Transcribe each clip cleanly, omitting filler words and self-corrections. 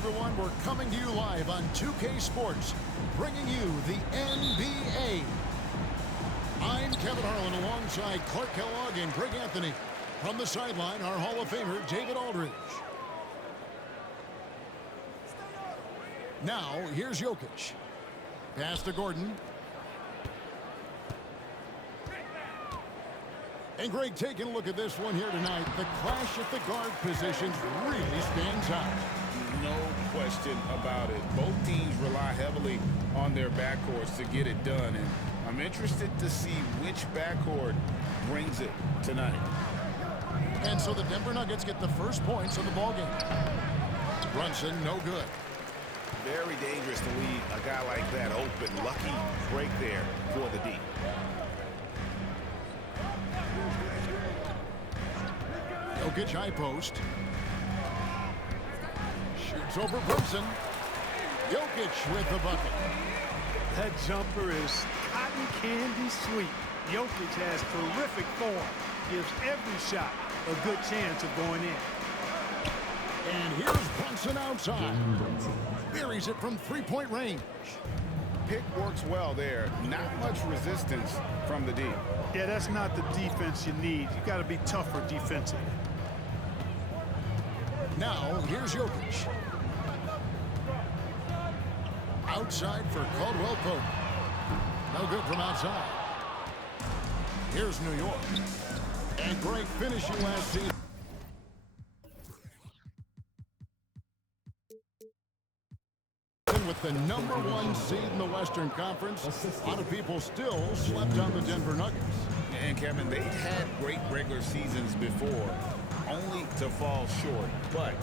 everyone. We're coming to you live on 2K Sports, bringing you the NBA. I'm Kevin Harlan alongside Clark Kellogg and Greg Anthony. From the sideline, our Hall of Famer, David Aldridge. Now, here's Jokic. Pass to Gordon. And Greg, taking a look at this one here tonight, the clash at the guard positions really stands out. No question about it. Both teams rely heavily on their backcourts to get it done, and I'm interested to see which backcourt brings it tonight. And so the Denver Nuggets get the first points of the ballgame. Brunson, no good. Very dangerous to leave a guy like that open. Lucky break there for the D. Jokic high post. Shoots over Brunson. Jokic with the bucket. That jumper is cotton candy sweet. Jokic has terrific form. Gives every shot a good chance of going in. And here's Brunson outside. Buries it from three-point range. Pick works well there. Not much resistance from the D. Yeah, that's not the defense you need. You got to be tougher defensively. Now, here's Jokic. Outside for Caldwell Pope. No good from outside. Here's New York. And great finishing last season. With the #1 seed in the Western Conference, a lot of people still slept on the Denver Nuggets. And Kevin, they've had great regular seasons before, only to fall short. But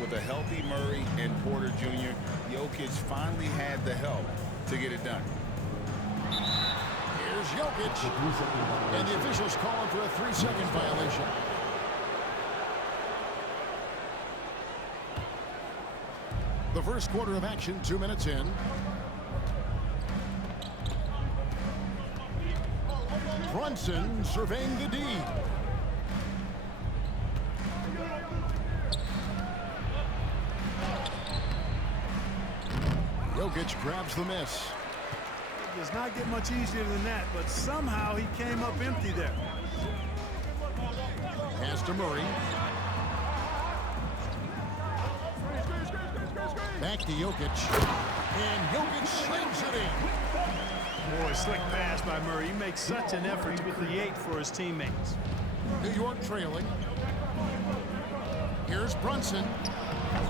with a healthy Murray and Porter Jr., Jokic finally had the help to get it done. Here's Jokic. And the officials calling for a 3-second violation. The first quarter of action, 2 minutes in. Brunson surveying the D. Jokic grabs the miss. It does not get much easier than that, but somehow he came up empty there. Pass to Murray. Back to Jokic. And Jokic slings it in. Boy, slick pass by Murray. He makes such an effort to create for his teammates. New York trailing. Here's Brunson.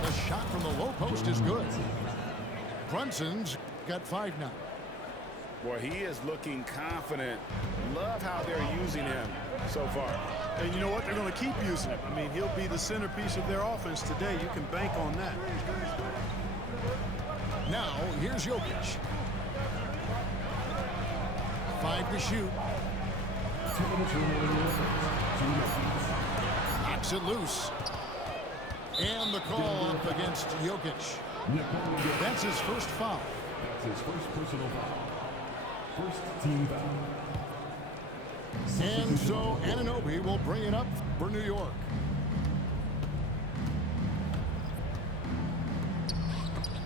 The shot from the low post is good. Brunson's got 5 now. Boy, he is looking confident. Love how they're using him so far. And you know what? They're going to keep using him. I mean, he'll be the centerpiece of their offense today. You can bank on that. Now, here's Jokic. 5 to shoot. Knocks it loose. And the call up against Jokic. That's his first foul. That's his first personal foul. First team foul. And so Anunoby will bring it up for New York.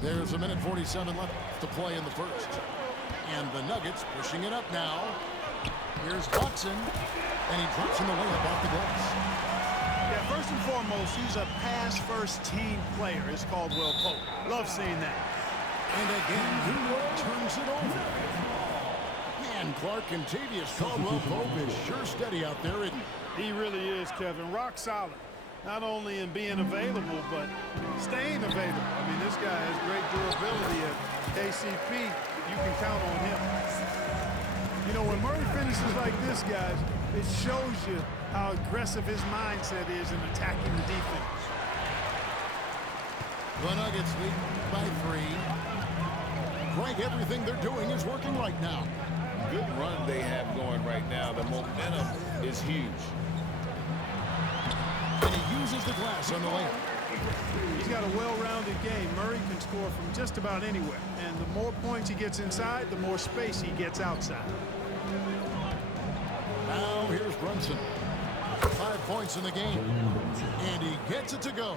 There's 1:47 left to play in the first. And the Nuggets pushing it up now. Here's Watson. And he drops in the layup off the glass. Yeah, first and foremost, he's a pass-first team player. It's Caldwell Pope. Love seeing that. And again, New York turns it over. Man, Clark, Contavious Caldwell Pope is sure steady out there, isn't he? He really is, Kevin. Rock solid. Not only in being available, but staying available. I mean, this guy has great durability at KCP. You can count on him. You know, when Murray finishes like this, guys, it shows you how aggressive his mindset is in attacking the defense. The Nuggets lead by 3. Greg, everything they're doing is working right now. Good run they have going right now. The momentum is huge. And he uses the glass on the layup. He's got a well-rounded game. Murray can score from just about anywhere. And the more points he gets inside, the more space he gets outside. Now here's Brunson. 5 points in the game. And he gets it to go.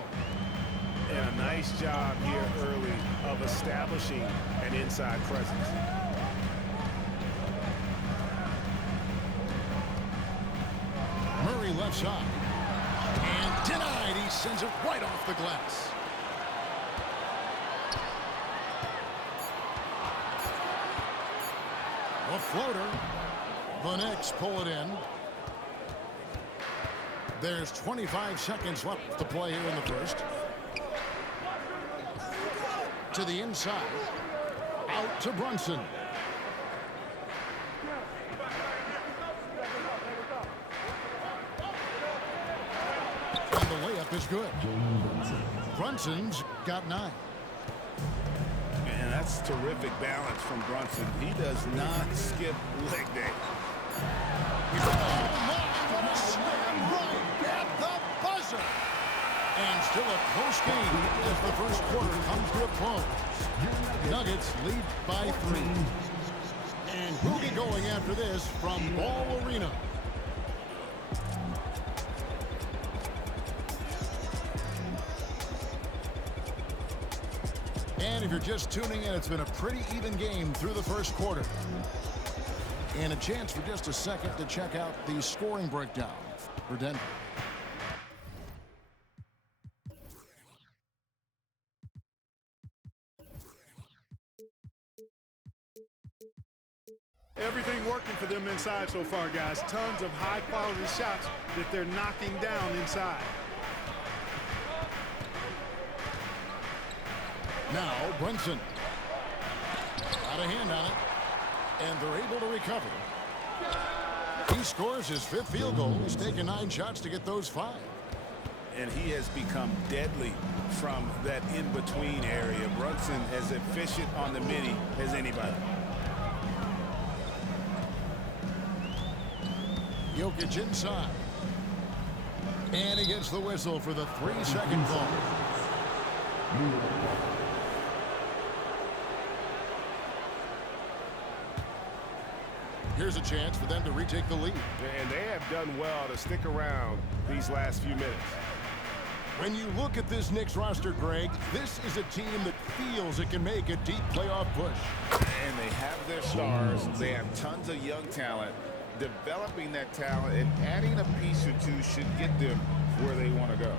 And a nice job here early of establishing an inside presence. Murray left side. And denied. He sends it right off the glass. A floater. The Knicks pull it in. There's 25 seconds left to play here in the first. To the inside. Out to Brunson. And the layup is good. Brunson's got 9. And that's terrific balance from Brunson. He does not skip leg day. Oh, my, what a slam right at the buzzer. And still a close game as the first quarter comes to a close. Nuggets lead by 3. And who'll be going after this from Ball Arena? And if you're just tuning in, it's been a pretty even game through the first quarter. And a chance for just a second to check out the scoring breakdown for Denver. Everything working for them inside so far, guys. Tons of high-quality shots that they're knocking down inside. Now Brunson. Got a hand on it. And they're able to recover. He scores his 5th field goal. He's taken 9 shots to get those 5. And he has become deadly from that in-between area. Brunson as efficient on the midi as anybody. Jokic inside. And he gets the whistle for the 3-second call. Here's a chance for them to retake the lead. And they have done well to stick around these last few minutes. When you look at this Knicks roster, Greg, this is a team that feels it can make a deep playoff push. And they have their stars. They have tons of young talent. Developing that talent and adding a piece or two should get them where they want to go.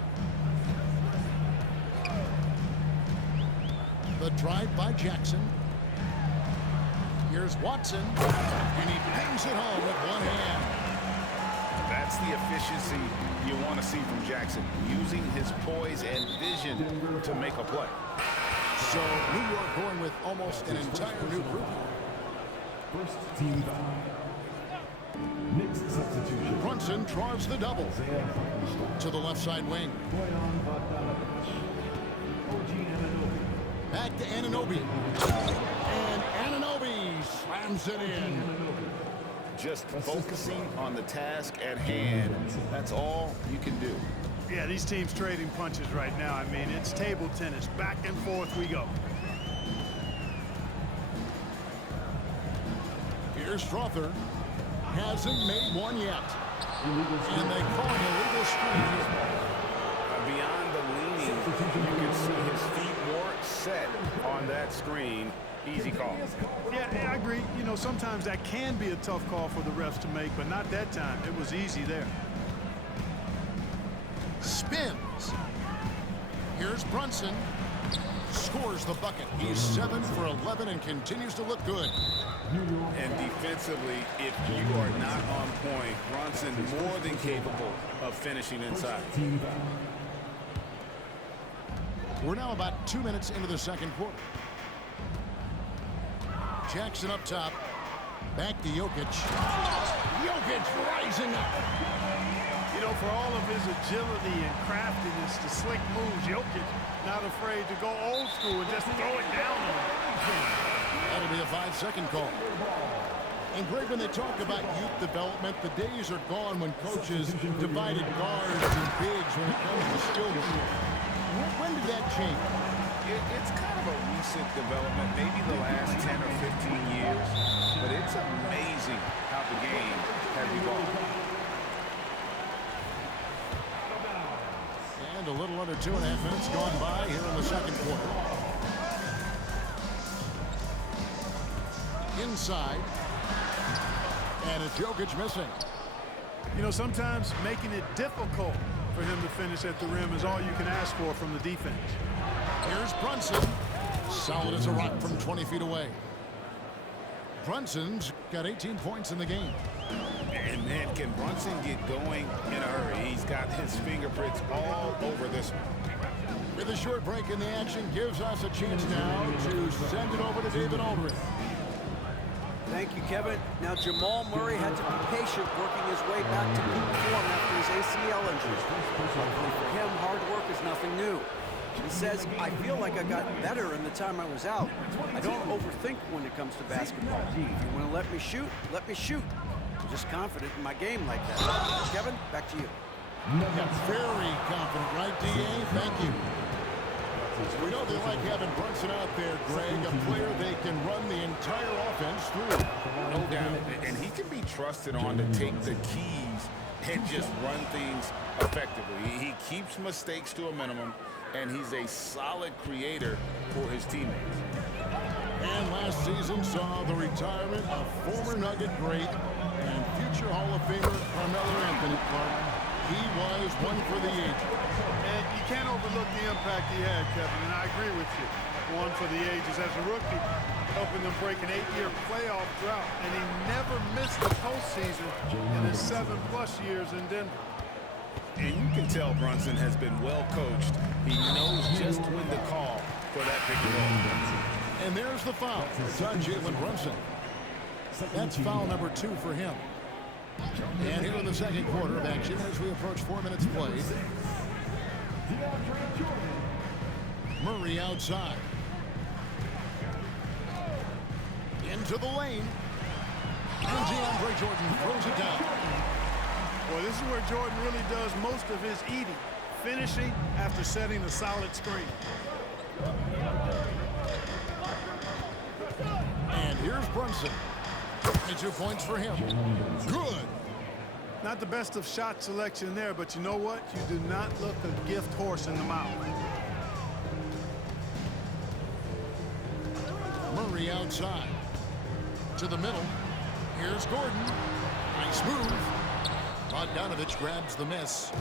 The drive by Jackson. Here's Watson, and he bangs it home with one hand. That's the efficiency you want to see from Jackson, using his poise and vision to make a play. So New York going with almost an entire new group. First team foul. Knicks substitution. Brunson draws the double to the left side wing. Back to Anunoby. And Anunoby slams it in. Just focusing on the task at hand. That's all you can do. Yeah, these teams trading punches right now. I mean, it's table tennis. Back and forth we go. Here's Strother. Hasn't made one yet. And they call an illegal screen. Beyond the leaning, you can see his feet weren't set on that screen. Easy call. Yeah, I agree. You know, sometimes that can be a tough call for the refs to make, but not that time. It was easy there. Spins. Here's Brunson. Scores the bucket. He's 7 for 11 and continues to look good. And defensively, if you are not on point, Brunson more than capable of finishing inside. We're now about 2 minutes into the second quarter. Jackson up top. Back to Jokic. Jokic rising up. You know, for all of his agility and craftiness, the slick moves, Jokic not afraid to go old school and just throw it down on him. That'll be a 5-second call. And Greg, when they talk about youth development, the days are gone when coaches divided guards and bigs when it comes to skill. When did that change? It's kind of a recent development, maybe the last 10 or 15 years, but it's amazing how the game has evolved. And and a little under 2.5 minutes gone by here in the second quarter. Inside. And it's Jokic missing. You know, sometimes making it difficult for him to finish at the rim is all you can ask for from the defense. Here's Brunson. Solid as a rock from 20 feet away. Brunson's got 18 points in the game. And man, can Brunson get going in a hurry? He's got his fingerprints all over this one. With a short break in the action, gives us a chance now to send it over to David Aldridge. Thank you, Kevin. Now, Jamal Murray had to be patient working his way back to peak form after his ACL injury. Luckily for him, hard work is nothing new. He says, I feel like I got better in the time I was out. I don't overthink when it comes to basketball. If you want to let me shoot, let me shoot. I'm just confident in my game like that. Kevin, back to you. Very confident, right, D.A.? Thank you. We know they like having Brunson out there, Greg, a player they can run the entire offense through. No doubt. And he can be trusted on to take the keys and just run things effectively. He keeps mistakes to a minimum, and he's a solid creator for his teammates. And last season saw the retirement of former Nugget great and future Hall of Famer Carmelo Anthony Clark. He was one for the ages. And you can't overlook the impact he had, Kevin, and I agree with you. One for the ages as a rookie, helping them break an 8-year playoff drought, and he never missed the postseason in his 7+ years in Denver. And you can tell Brunson has been well coached. He knows just when to call for that pick and roll. And there's the foul. It's on Jalen Brunson. That's foul number 2 for him. And here in the second quarter of action as we approach 4 minutes played. Murray outside. Into the lane. And DeAndre Jordan throws it down. Boy, this is where Jordan really does most of his eating, finishing after setting a solid screen. And here's Brunson. 22 points for him. Good. Not the best of shot selection there, but you know what? You do not look a gift horse in the mouth. Murray outside. To the middle. Here's Gordon. Nice move. Bogdanovich grabs the miss.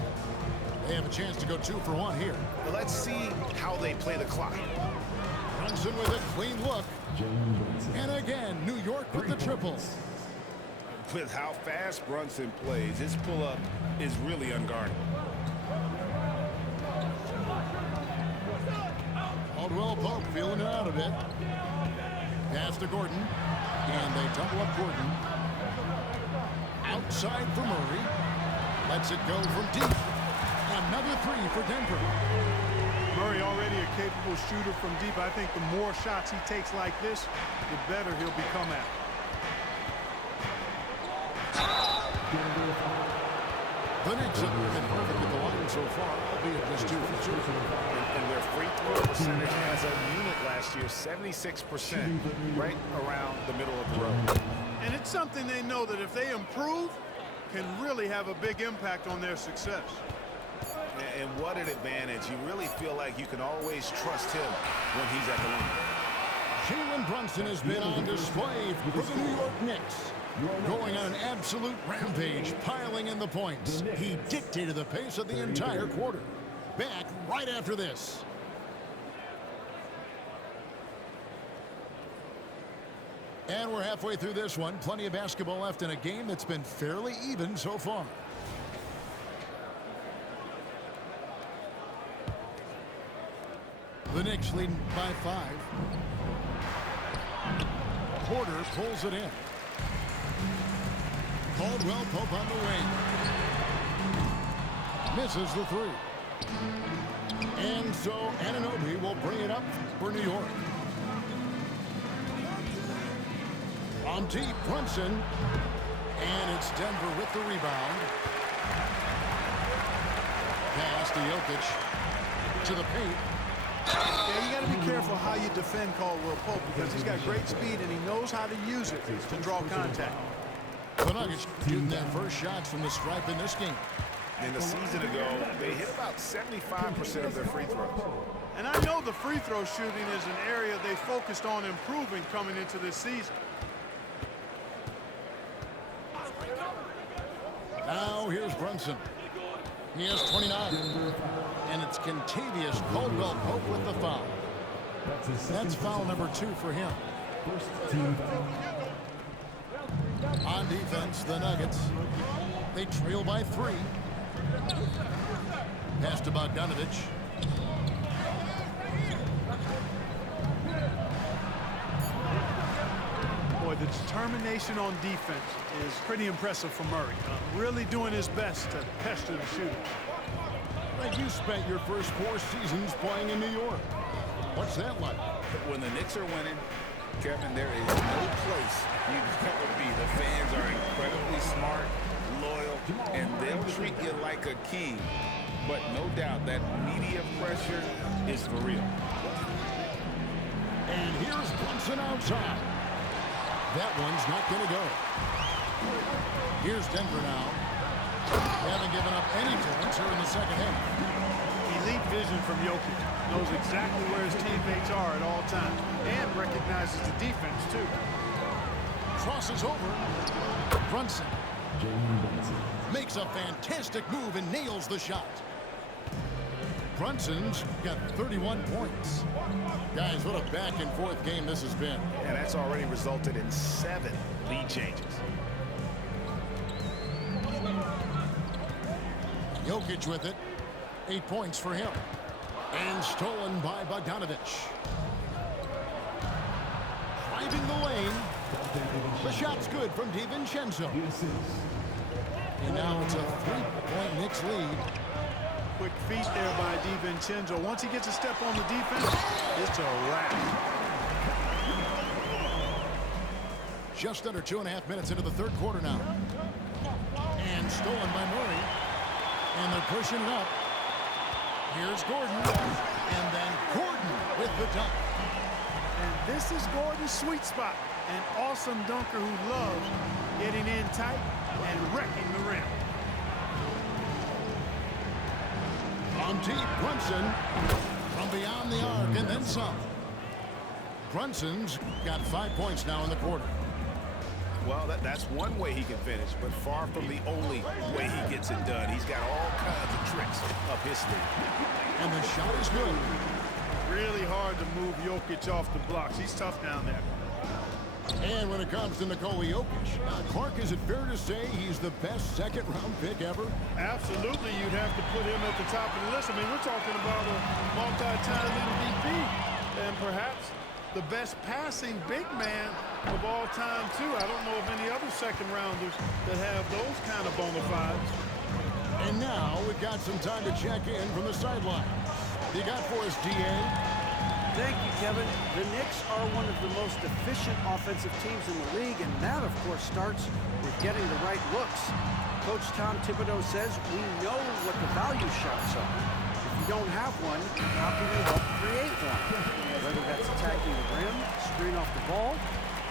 They have a chance to go 2 for 1 here. But let's see how they play the clock. Brunson with a clean look. And again, New York with the triple. With how fast Brunson plays, his pull-up is really unguardable. Caldwell Pope feeling it out a bit. Pass to Gordon. And they tumble up Gordon. Outside for Murray. Lets it go from deep. Another 3 for Denver. Murray already a capable shooter from deep. I think the more shots he takes like this, the better he'll become at. The Knicks have been perfect at the line so far, albeit just 2 for 2. And their free throw percentage as a unit last year, 76%, right around the middle of the road. And it's something they know that if they improve, can really have a big impact on their success. And what an advantage. You really feel like you can always trust him when he's at the line. Jalen Brunson has been on display for the New York Knicks. Going on an absolute rampage, piling in the points. He dictated the pace of the entire quarter. Back right after this. And we're halfway through this one. Plenty of basketball left in a game that's been fairly even so far. The Knicks leading by 5. Porter pulls it in. Caldwell Pope on the wing. Misses the 3. And so Anunoby will bring it up for New York. On deep, Brunson. And it's Denver with the rebound. Pass to Jokic. To the paint. Yeah, you got to be careful how you defend Caldwell Pope because he's got great speed and he knows how to use it to draw contact. The Nuggets shooting their first shots from the stripe in this game. And a season ago, they hit about 75% of their free throws. And I know the free throw shooting is an area they focused on improving coming into this season. Now here's Brunson. He has 29. And it's Kentavious Caldwell-Pope with the foul. That's foul number 2 for him. First team foul. On defense, the Nuggets. They trail by 3. Pass to Bogdanovich. Boy, the determination on defense is pretty impressive for Murray. Really doing his best to pester the shooters. Like you spent your first 4 seasons playing in New York. What's that like? When the Knicks are winning, Kevin, there is no place you'd ever be. The fans are incredibly smart, loyal, and they'll treat you like a king. But no doubt that media pressure is for real. And here's Brunson outside. That one's not going to go. Here's Denver now. They haven't given up any points here in the second half. Elite vision from Jokic. Knows exactly where his teammates are at all times. And recognizes the defense, too. Crosses over. Brunson Jalen Brunson. makes a fantastic move and nails the shot. Brunson's got 31 points. Guys, what a back-and-forth game this has been. And that's already resulted in 7 lead changes. Jokic with it. 8 points for him. And stolen by Bogdanovich. Driving the lane. The shot's good from DiVincenzo. And now it's a 3-point Knicks lead. Quick feet there by DiVincenzo. Once he gets a step on the defense, it's a wrap. Just under 2.5 minutes into the third quarter now. And stolen by Murray. And they're pushing it up. Here's Gordon. And then Gordon with the dunk. And this is Gordon's sweet spot. An awesome dunker who loves getting in tight and wrecking the rim. On deep, Brunson from beyond the arc and then some. Brunson's got 5 points now in the quarter. Well, that's one way he can finish, but far from the only way he gets it done. He's got all kinds of tricks up his sleeve. And the shot is good. Really hard to move Jokic off the blocks. He's tough down there. And when it comes to Nikola Jokic, Clark, is it fair to say he's the best second-round pick ever? Absolutely, you'd have to put him at the top of the list. I mean, we're talking about a multi-time MVP and perhaps the best passing big man of all time, too. I don't know of any other second-rounders that have those kind of bona fides. And now we've got some time to check in from the sideline. You got for us, D.A.? Thank you, Kevin. The Knicks are one of the most efficient offensive teams in the league, and that, of course, starts with getting the right looks. Coach Tom Thibodeau says we know what the value shots are. If you don't have one, how can you help create one? Whether that's attacking the rim, screen off the ball,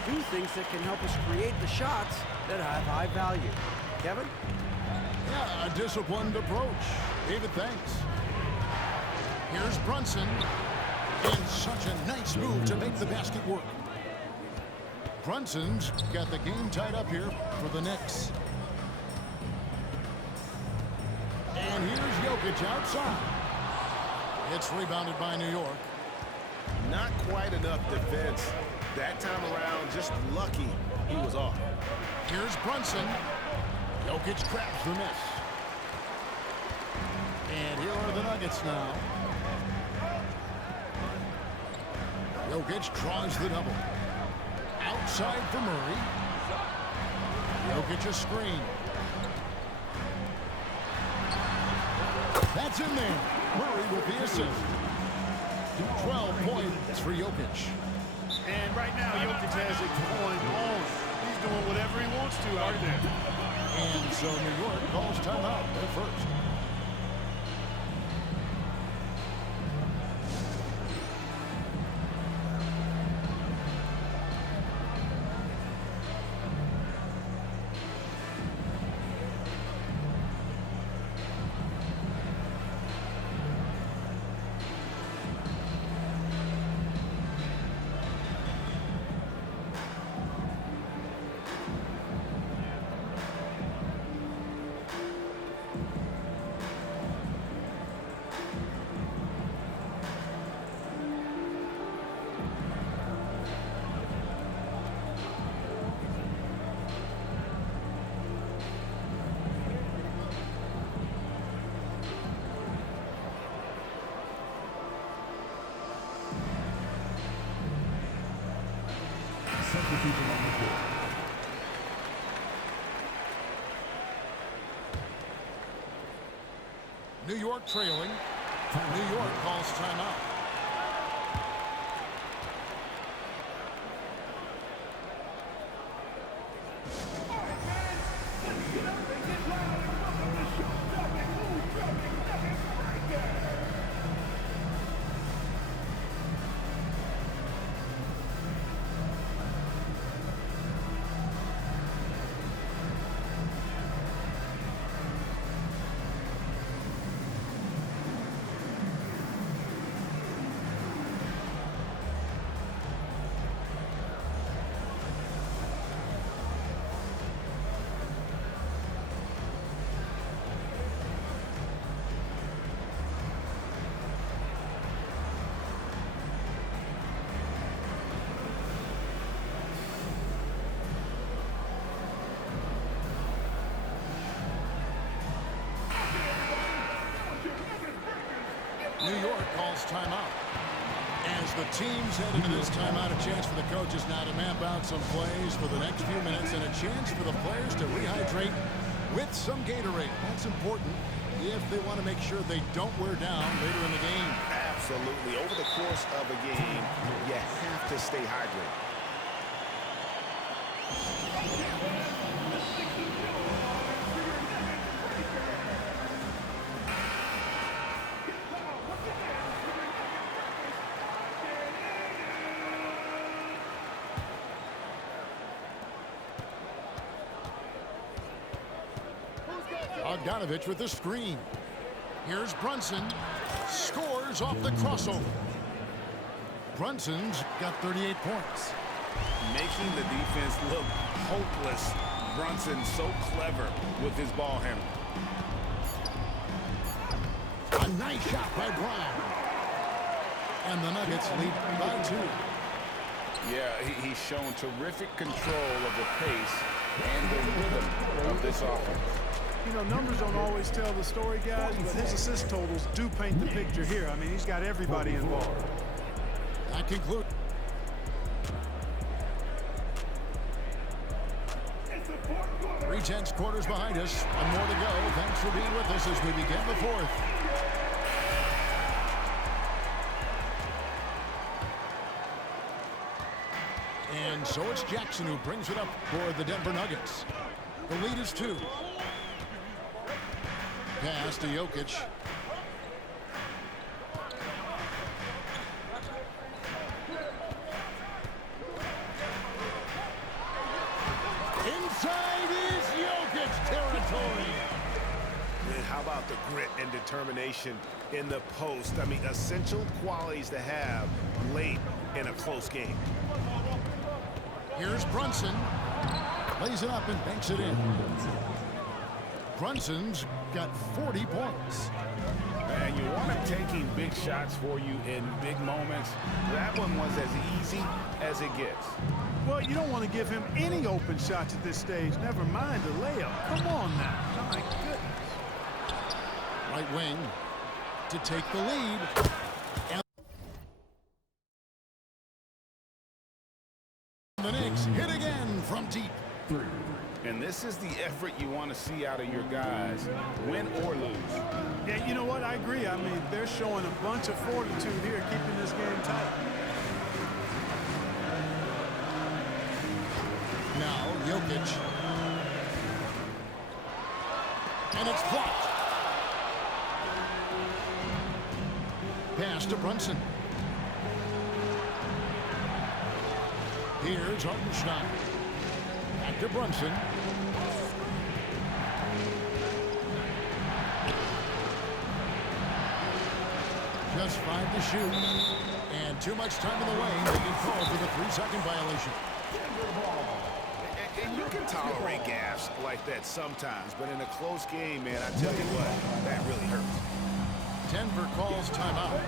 do things that can help us create the shots that have high value. Kevin? Yeah, a disciplined approach. David, thanks. Here's Brunson. And such a nice move to make the basket work. Brunson's got the game tied up here for the Knicks. And here's Jokic outside. It's rebounded by New York. Not quite enough defense. That time around, just lucky he was off. Here's Brunson. Jokic grabs the miss. And here are the Nuggets now. Jokic draws the double. Outside for Murray. Jokic a screen. That's in there. Murray with the assist. 12 points for Jokic. And right now, Jokic has it going on. He's doing whatever he wants to out there. And so New York calls timeout at first. New York trailing. New York calls timeout. New York calls timeout. As the teams head into this timeout, a chance for the coaches now to map out some plays for the next few minutes and a chance for the players to rehydrate with some Gatorade. That's important if they want to make sure they don't wear down later in the game. Absolutely. Over the course of a game, you have to stay hydrated. Bogdanovich with the screen. Here's Brunson. Scores off the crossover. Brunson's got 38 points. Making the defense look hopeless. Brunson so clever with his ball handling. A nice shot by Brown. And the Nuggets lead by 2. Yeah, he's shown terrific control of the pace and the rhythm of this offense. You know, numbers don't always tell the story, guys, but his assist totals do paint the picture here. I mean, he's got everybody involved. That concludes. Three-tenths quarters behind us. One more to go. Thanks for being with us as we begin the fourth. And so it's Jackson who brings it up for the Denver Nuggets. The lead is 2. Pass to Jokic. Inside is Jokic territory. And how about the grit and determination in the post? I mean, essential qualities to have late in a close game. Here's Brunson. Lays it up and banks it in. Brunson's got 40 points. And you want him taking big shots for you in big moments. That one was as easy as it gets. Well, you don't want to give him any open shots at this stage. Never mind a layup. Come on now. My goodness. Right wing to take the lead. And the Knicks hit again from deep. And this is the effort you want to see out of your guys, win or lose. Yeah, you know what? I agree. I mean, they're showing a bunch of fortitude here, keeping this game tight. Now, Jokic. And it's blocked. Pass to Brunson. Here's Hartenstein. Back to Brunson. Just 5 to shoot. And too much time in the lane. They get called for the 3-second violation. And you can tolerate gaffes like that sometimes, but in a close game, man, I tell you what, that really hurts. Denver calls timeout.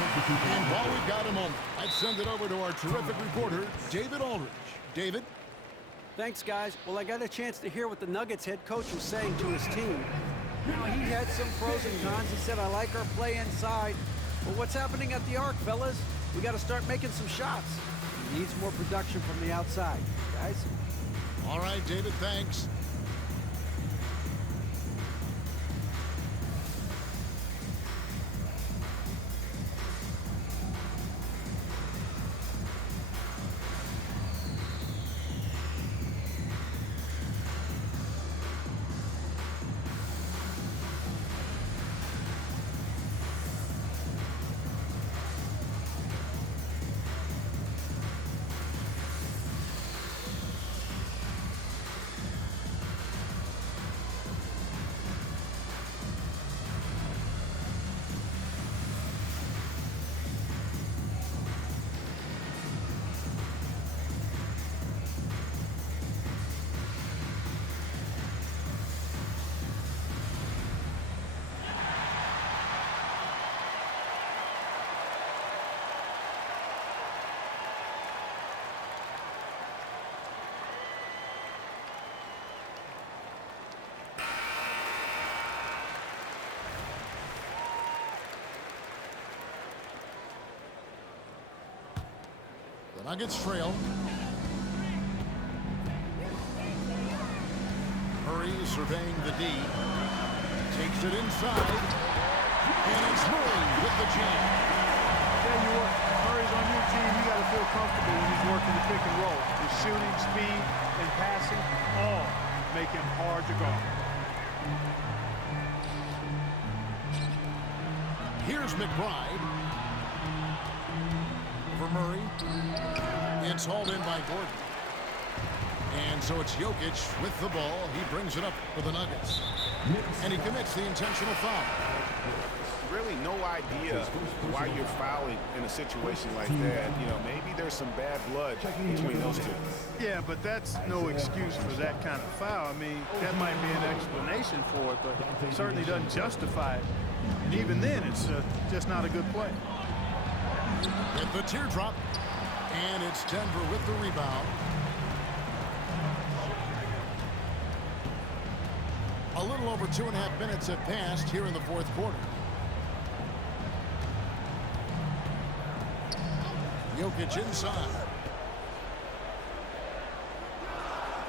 And while we've got a moment, I'd send it over to our terrific reporter, David Aldridge. David? Thanks, guys. Well, I got a chance to hear what the Nuggets head coach was saying to his team. Now, he had some pros and cons. He said, I like our play inside. But what's happening at the arc, fellas? We got to start making some shots. He needs more production from the outside, guys. All right, David, thanks. The Nuggets trail. Murray surveying the D. Takes it inside. And it's Murray with the jam. Tell you what, Murray's on your team. You got to feel comfortable when he's working the pick and roll. His shooting, speed, and passing all make him hard to guard. Here's McBride. For Murray. It's hauled in by Gordon. And so it's Jokic with the ball. He brings it up for the Nuggets. And he commits the intentional foul. Really no idea why you're fouling in a situation like that. You know, maybe there's some bad blood between those two. Yeah, but that's no excuse for that kind of foul. I mean, that might be an explanation for it, but it certainly doesn't justify it. And even then, it's just not a good play. With the teardrop, and it's Denver with the rebound. A little over 2.5 minutes have passed here in the fourth quarter. Jokic inside.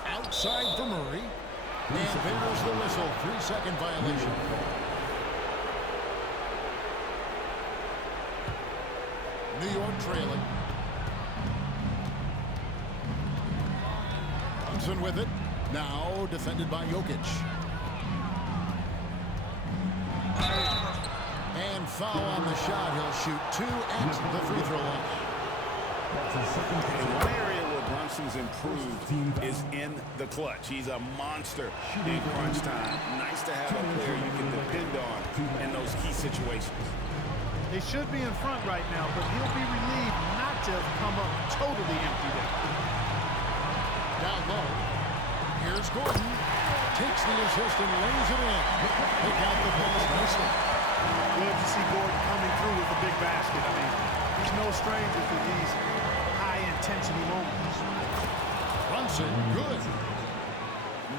Outside for Murray. And there's the whistle. 3-second violation. New York trailing. Brunson with it. Now defended by Jokic. And foul on the shot. He'll shoot 2 at the free throw line. And one area where Brunson's improved is in the clutch. He's a monster in crunch time. Nice to have a player you can depend on in those key situations. They should be in front right now, but he'll be relieved not to have come up totally empty there. Down low. Here's Gordon. Takes the assist and lays it in. Pick out the pass nicely. Good to see Gordon coming through with a big basket. I mean, he's no stranger to these high-intensity moments. Brunson, good.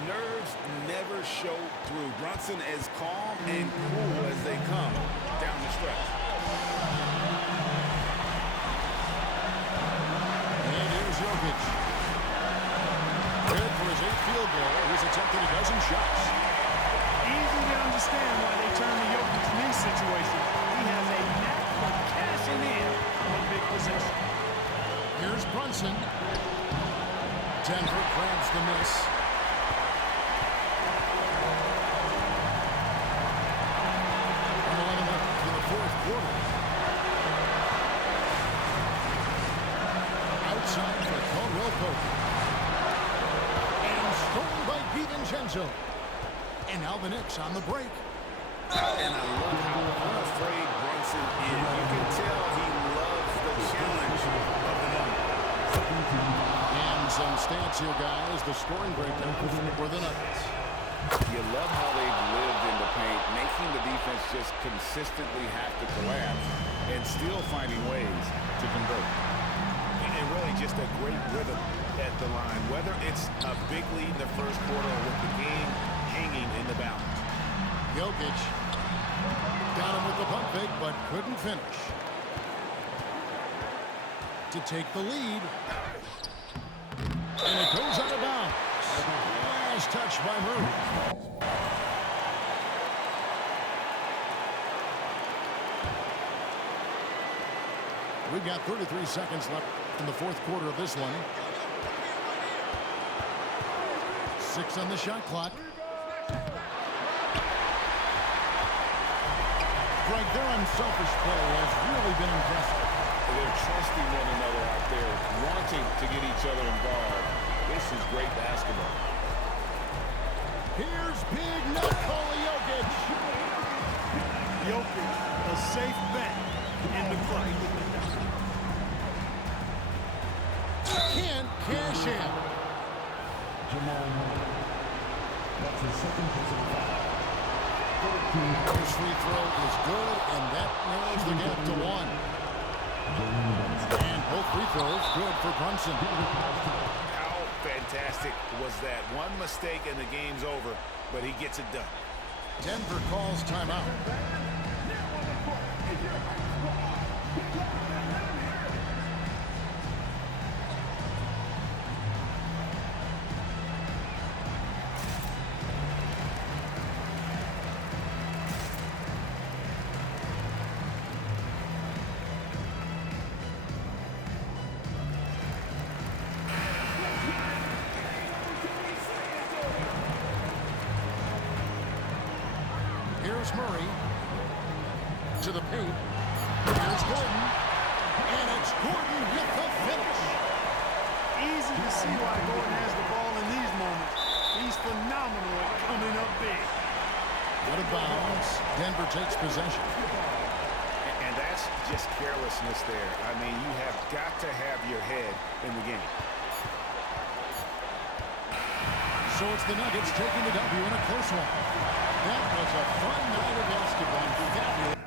Nerves never show through. Brunson as calm and cool as they come down the stretch. And here's Jokic. Good for his 8th field goal. He's attempted a dozen shots. Easy to understand why they turn to Jokic's knee situation. He has a knack for cashing in on big possession. Here's Brunson. Denver grabs the miss. And 11 up to the fourth quarter. Outside for Caldwell Pope. And stolen by DiVincenzo. And now the Knicks on the break. And I love how unafraid Brunson is. You can tell he loves the challenge of the moment. And some stats here, guys. The scoring breakdown for the Nuggets. You love how they've lived in the paint, making the defense just consistently have to collapse and still finding ways to convert. And really just a great rhythm at the line, whether it's a big lead in the first quarter or with the game hanging in the balance. Jokic got him with the pump fake, but couldn't finish. To take the lead. And it goes out of bounds. Last touch by Murray. We've got 33 seconds left in the fourth quarter of this one. 6 on the shot clock. Greg, their unselfish play has really been impressive. They're trusting one another out there, wanting to get each other involved. This is great basketball. Here's big Nikola Jokic. Jokic, a safe bet in the clutch. Can't cash in. Jamal Murray. That's his second personal foul. First free throw is good, and that narrows the gap to 1. And both free throws good for Brunson. How fantastic was that? One mistake and the game's over, but he gets it done. Denver calls timeout. Here's Murray to the paint. Here's Gordon. And it's Gordon with the finish. Easy to see why Gordon has the ball in these moments. He's phenomenal at coming up big. Out of bounds. Denver takes possession. And that's just carelessness there. I mean, you have got to have your head in the game. So it's the Nuggets taking the W in a close one. That was a fun night of basketball. Fabulous.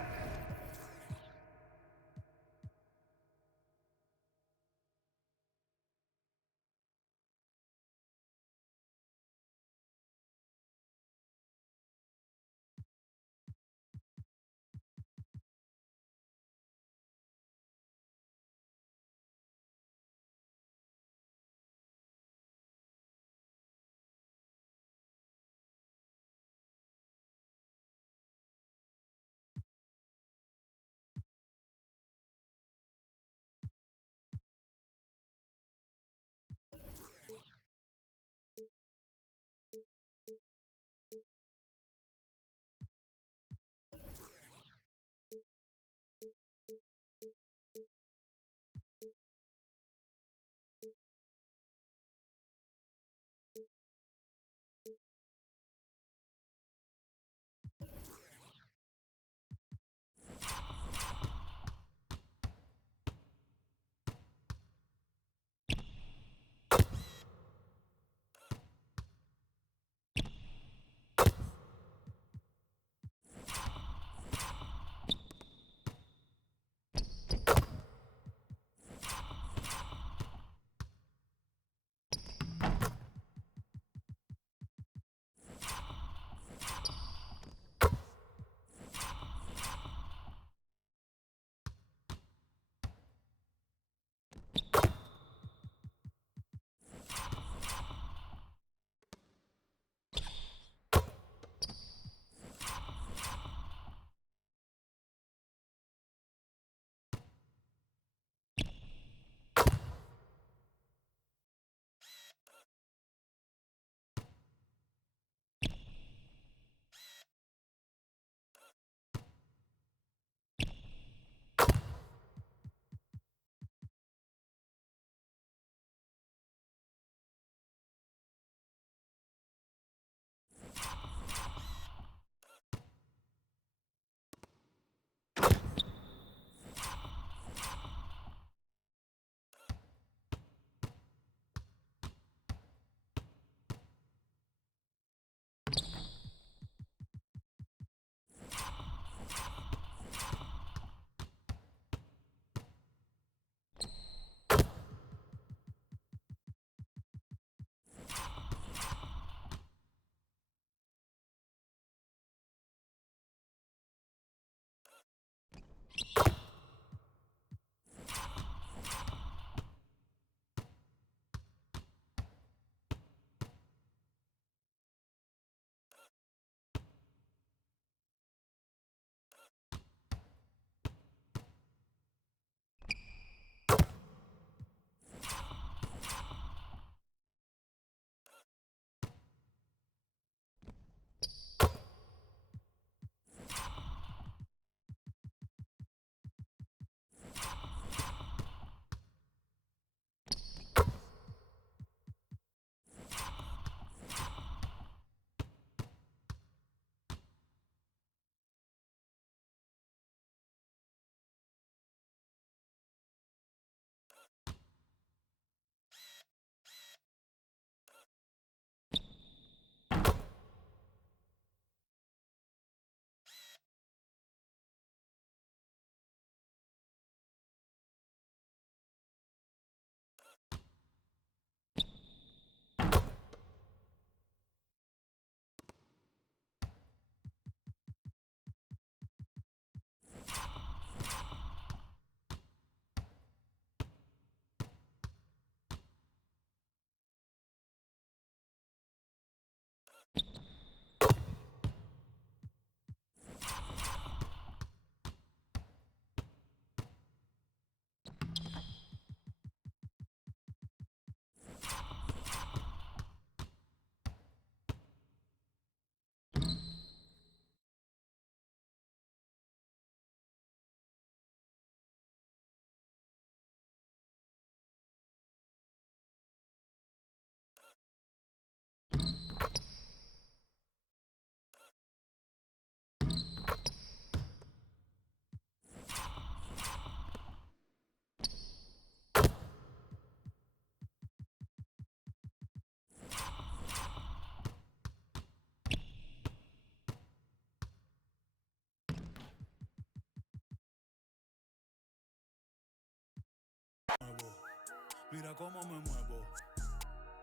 Mira cómo me muevo,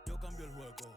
yo cambio el juego.